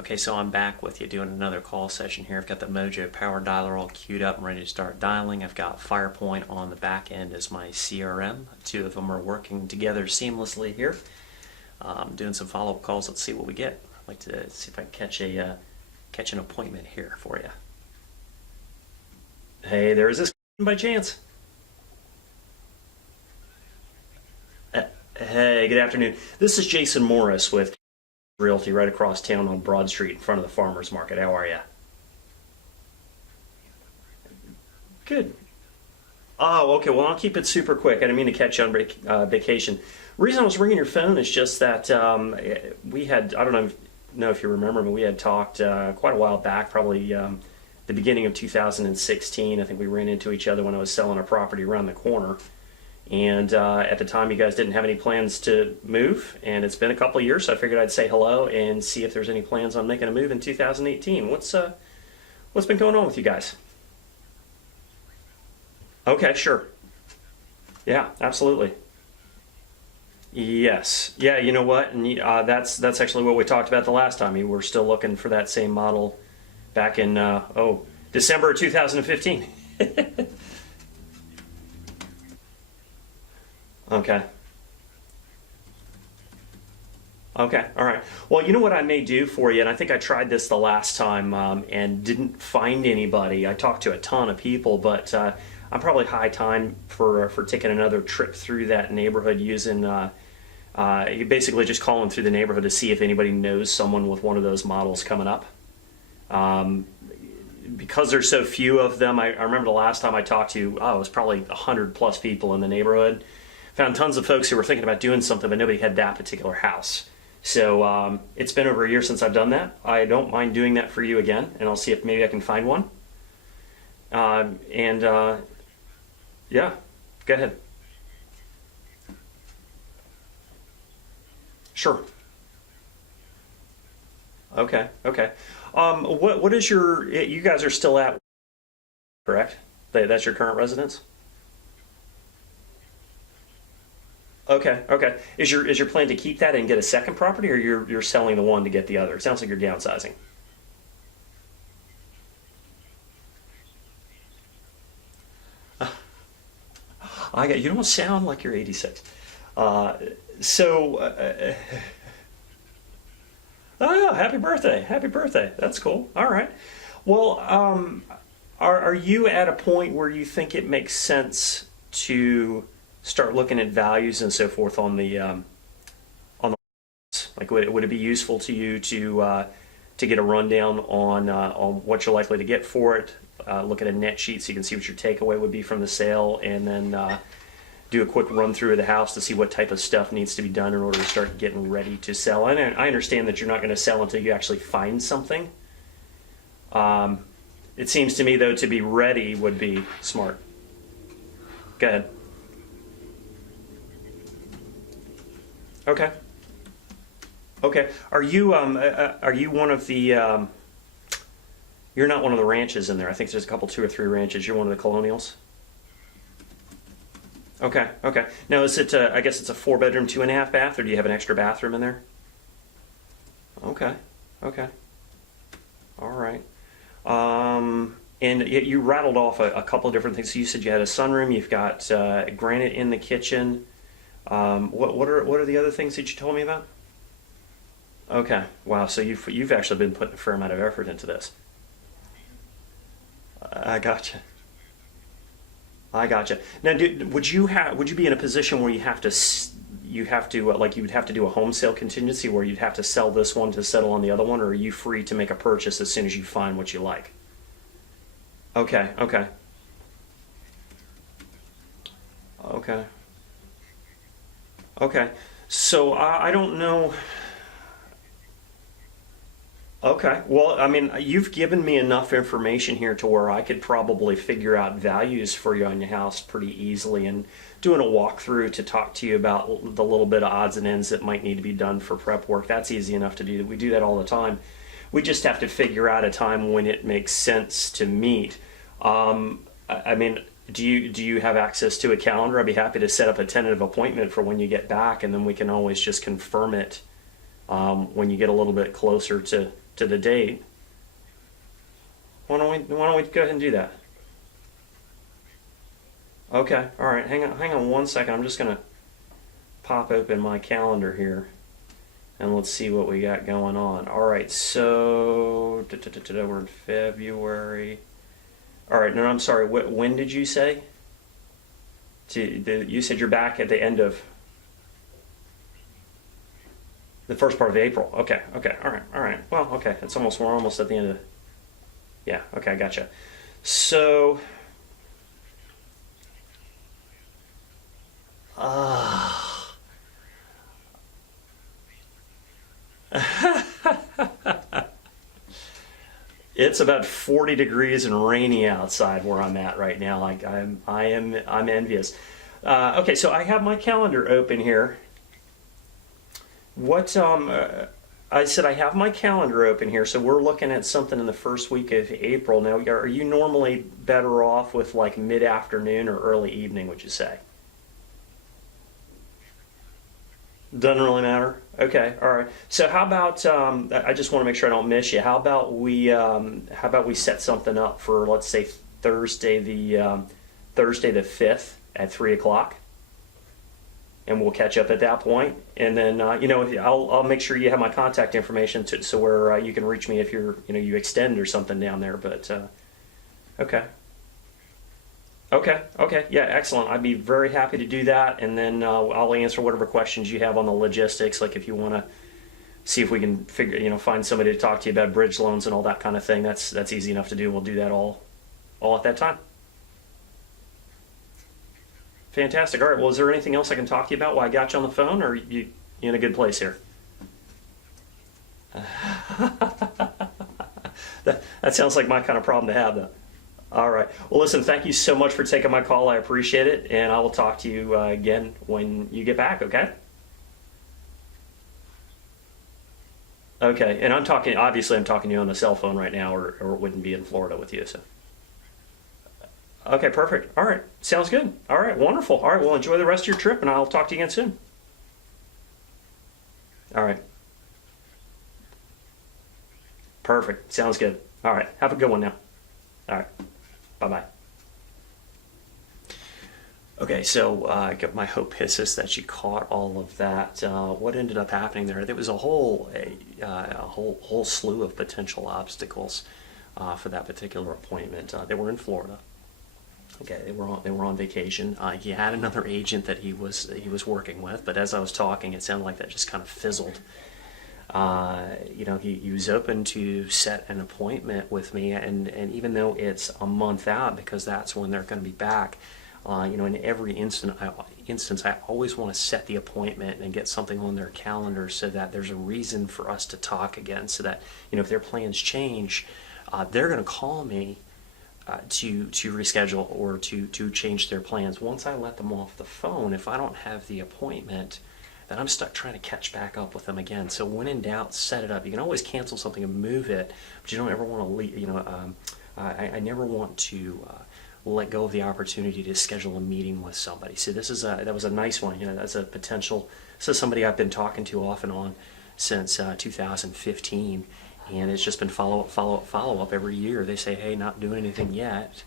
Okay, so I'm back with you doing another call session here. I've got the Mojo Power Dialer all queued up and ready to start dialing. I've got FirePoint on the back end as my CRM. Two of them are working together seamlessly here. Doing some follow-up calls. Let's see what we get. I'd like to see if I can catch an appointment here for you. Hey, there is this by chance? Hey, good afternoon. This is Jason Morris with Realty right across town on Broad Street in front of the Farmers Market. How are you? Good. Oh, okay. Well, I'll keep it super quick. I didn't mean to catch you on vacation. The reason I was ringing your phone is just that we had, I don't know if you remember, but we had talked quite a while back, probably the beginning of 2016. I think we ran into each other when I was selling a property around the corner. And at the time, you guys didn't have any plans to move, and it's been a couple of years, so I figured I'd say hello and see if there's any plans on making a move in 2018. What's been going on with you guys? Okay, sure. Yeah, absolutely. Yes. Yeah, you know what? And that's actually what we talked about the last time. You were still looking for that same model back in December of 2015. Okay. Okay. All right. Well, you know what I may do for you, and I think I tried this the last time and didn't find anybody. I talked to a ton of people, but I'm probably high time for taking another trip through that neighborhood using basically just calling through the neighborhood to see if anybody knows someone with one of those models coming up. Um, because there's so few of them, I remember the last time I talked to, it was probably 100 plus people in the neighborhood. Found tons of folks who were thinking about doing something, but nobody had that particular house. So it's been over a year since I've done that. I don't mind doing that for you again, and I'll see if maybe I can find one. Yeah, go ahead. Sure. Okay, okay. What is you guys are still at, correct? That's your current residence? Okay, okay. Is your plan to keep that and get a second property, or you're selling the one to get the other? It sounds like you're downsizing. You don't sound like you're 86. Uh, so, oh, happy birthday! Happy birthday! That's cool. All right. Well, are you at a point where you think it makes sense to start looking at values and so forth on the like would it be useful to you to get a rundown on what you're likely to get for it, look at a net sheet so you can see what your takeaway would be from the sale, and then do a quick run through of the house to see what type of stuff needs to be done in order to start getting ready to sell. And I understand that you're not going to sell until you actually find something. It seems to me, though, to be ready would be smart. Go ahead. Okay. Okay. Are you one of the you're not one of the ranches in there. I think there's a couple, two or three ranches. You're one of the colonials. Okay. Okay. Now is it I guess it's a 4-bedroom, 2.5 bath, or do you have an extra bathroom in there? Okay. Okay. All right. And you rattled off a couple of different things. So you said you had a sunroom. You've got granite in the kitchen. What are the other things that you told me about? Okay. Wow. So you've actually been putting a fair amount of effort into this. I gotcha. I gotcha. Now, would you be in a position where you have to like you would have to do a home sale contingency where you'd have to sell this one to settle on the other one, or are you free to make a purchase as soon as you find what you like? Okay. Okay. Okay. Okay. So I don't know. Okay. Well, I mean, you've given me enough information here to where I could probably figure out values for you on your house pretty easily, and doing a walkthrough to talk to you about the little bit of odds and ends that might need to be done for prep work. That's easy enough to do. We do that all the time. We just have to figure out a time when it makes sense to meet. I mean, do you have access to a calendar? I'd be happy to set up a tentative appointment for when you get back, and then we can always just confirm it when you get a little bit closer to the date. Why don't we go ahead and do that? Okay, all right. Hang on 1 second. I'm just gonna pop open my calendar here, and let's see what we got going on. All right, so we're in February. All right, no, I'm sorry. When did you say? You said you're back at the end of the first part of April. Okay, all right. Well, okay, we're almost at the end of. Yeah, okay, gotcha. So, it's about 40 degrees and rainy outside where I'm at right now. Like I'm envious. Okay, so I have my calendar open here. I said I have my calendar open here, so we're looking at something in the first week of April. Now, are you normally better off with like mid-afternoon or early evening, would you say? Doesn't really matter. Okay, all right. So how about I just want to make sure I don't miss you. How about we set something up for, let's say, Thursday the 5th at 3 o'clock, and we'll catch up at that point. And then I'll make sure you have my contact information so where you can reach me if you extend or something down there. But okay. Okay, yeah, excellent. I'd be very happy to do that, and then I'll answer whatever questions you have on the logistics, like if you want to see if we can find somebody to talk to you about bridge loans and all that kind of thing. That's easy enough to do. We'll do that all at that time. Fantastic. All right. Well, is there anything else I can talk to you about while I got you on the phone, or you in a good place here? That sounds like my kind of problem to have, though. All right. Well, listen, thank you so much for taking my call. I appreciate it, and I will talk to you again when you get back, okay? Okay, and obviously I'm talking to you on the cell phone right now, or it wouldn't be in Florida with you, so. Okay, perfect. All right, sounds good. All right, wonderful. All right, well, enjoy the rest of your trip, and I'll talk to you again soon. All right. Perfect, sounds good. All right, have a good one now. All right. Bye-bye. Okay, so my hope is that you caught all of that. What ended up happening there was a whole slew of potential obstacles for that particular appointment. They were in Florida. Okay, they were on vacation. He had another agent that he was working with, but as I was talking, it sounded like that just kind of fizzled. He was open to set an appointment with me, and even though it's a month out, because that's when they're going to be back, in every instance, I always want to set the appointment and get something on their calendar so that there's a reason for us to talk again, so that, if their plans change, they're going to call me to reschedule or to change their plans. Once I let them off the phone, if I don't have the appointment, then I'm stuck trying to catch back up with them again. So when in doubt, set it up. You can always cancel something and move it, but you don't ever want to leave. I never want to let go of the opportunity to schedule a meeting with somebody. So that was a nice one. That's a potential. This is somebody I've been talking to off and on since 2015, and it's just been follow up every year. They say, hey, not doing anything yet.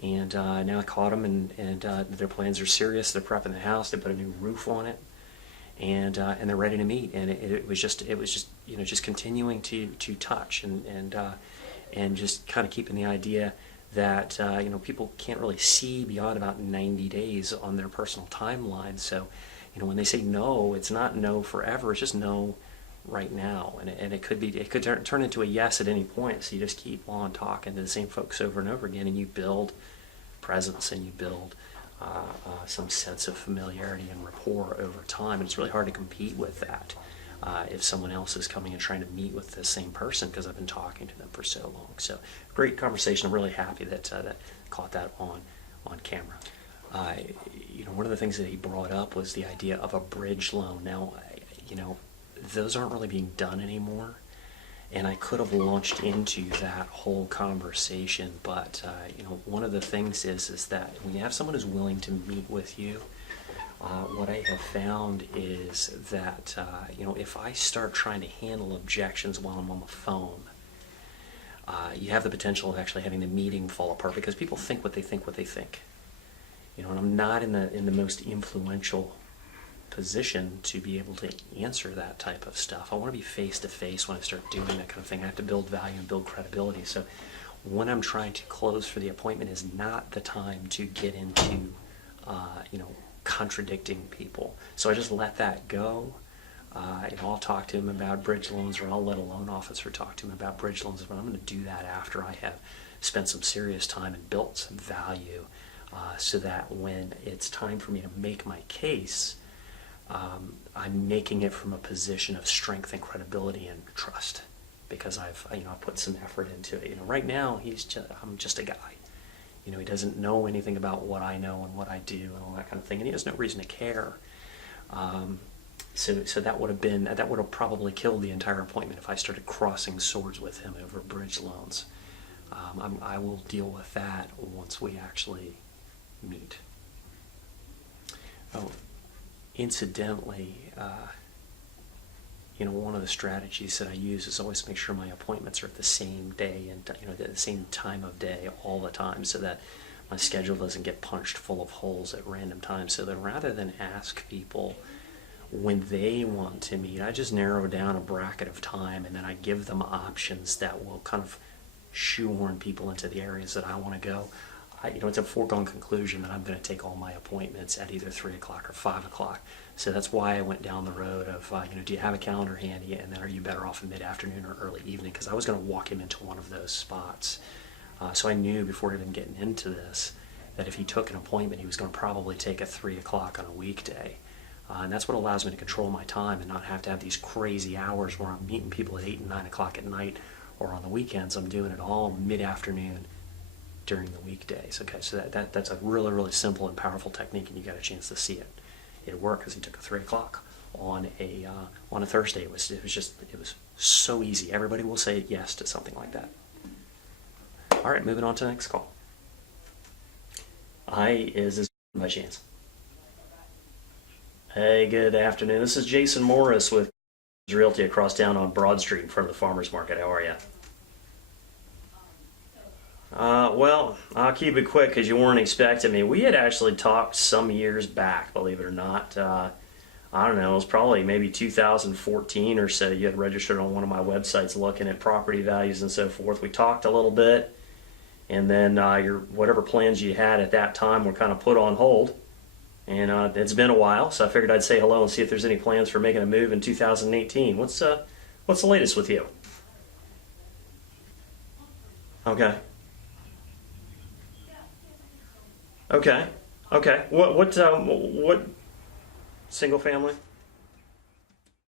And now I caught them, and their plans are serious. They're prepping the house. They put a new roof on it. And they're ready to meet, and it was just just continuing to touch and just kind of keeping the idea that people can't really see beyond about 90 days on their personal timeline. So when they say no, it's not no forever. It's just no right now, and it could turn into a yes at any point. So you just keep on talking to the same folks over and over again, and you build presence and you build some sense of familiarity and rapport over time, and it's really hard to compete with that if someone else is coming and trying to meet with the same person, because I've been talking to them for so long. So great conversation. I'm really happy that caught that on camera. One of the things that he brought up was the idea of a bridge loan. Now, those aren't really being done anymore. And I could have launched into that whole conversation, but one of the things is that when you have someone who's willing to meet with you, What I have found is that if I start trying to handle objections while I'm on the phone, you have the potential of actually having the meeting fall apart because people think what they think what they think. And I'm not in the most influential position to be able to answer that type of stuff. I want to be face to face when I start doing that kind of thing. I have to build value and build credibility. So when I'm trying to close for the appointment is not the time to get into contradicting people. So I just let that go. I'll talk to him about bridge loans, or I'll let a loan officer talk to him about bridge loans, but I'm going to do that after I have spent some serious time and built some value, so that when it's time for me to make my case, I'm making it from a position of strength and credibility and trust, because I've put some effort into it. Right now I'm just a guy. He doesn't know anything about what I know and what I do and all that kind of thing, and he has no reason to care. So that would have probably killed the entire appointment if I started crossing swords with him over bridge loans. I will deal with that once we actually meet. Oh, incidentally, one of the strategies that I use is always make sure my appointments are at the same day and the same time of day all the time, so that my schedule doesn't get punched full of holes at random times. So that rather than ask people when they want to meet, I just narrow down a bracket of time, and then I give them options that will kind of shoehorn people into the areas that I want to go. It's a foregone conclusion that I'm going to take all my appointments at either 3 o'clock or 5 o'clock. So that's why I went down the road of, do you have a calendar handy, and then are you better off in mid-afternoon or early evening? Because I was going to walk him into one of those spots. So I knew before even getting into this that if he took an appointment, he was going to probably take a 3 o'clock on a weekday. And that's what allows me to control my time and not have to have these crazy hours where I'm meeting people at 8 and 9 o'clock at night, or on the weekends I'm doing it all mid-afternoon during the weekdays. Okay, so that's a really, really simple and powerful technique, and you got a chance to see it. It worked because he took a 3 o'clock on a Thursday. It was so easy. Everybody will say yes to something like that. All right, moving on to the next call. Hi, is this by chance? Hey, good afternoon. This is Jason Morris with Realty across town on Broad Street in front of the Farmers Market. How are you? Well, I'll keep it quick because you weren't expecting me. We had actually talked some years back, believe it or not. I don't know, it was probably maybe 2014 or so. You had registered on one of my websites looking at property values and so forth. We talked a little bit, and then your whatever plans you had at that time were kind of put on hold. And it's been a while, so I figured I'd say hello and see if there's any plans for making a move in 2018. What's the latest with you? Okay. Okay. What single family?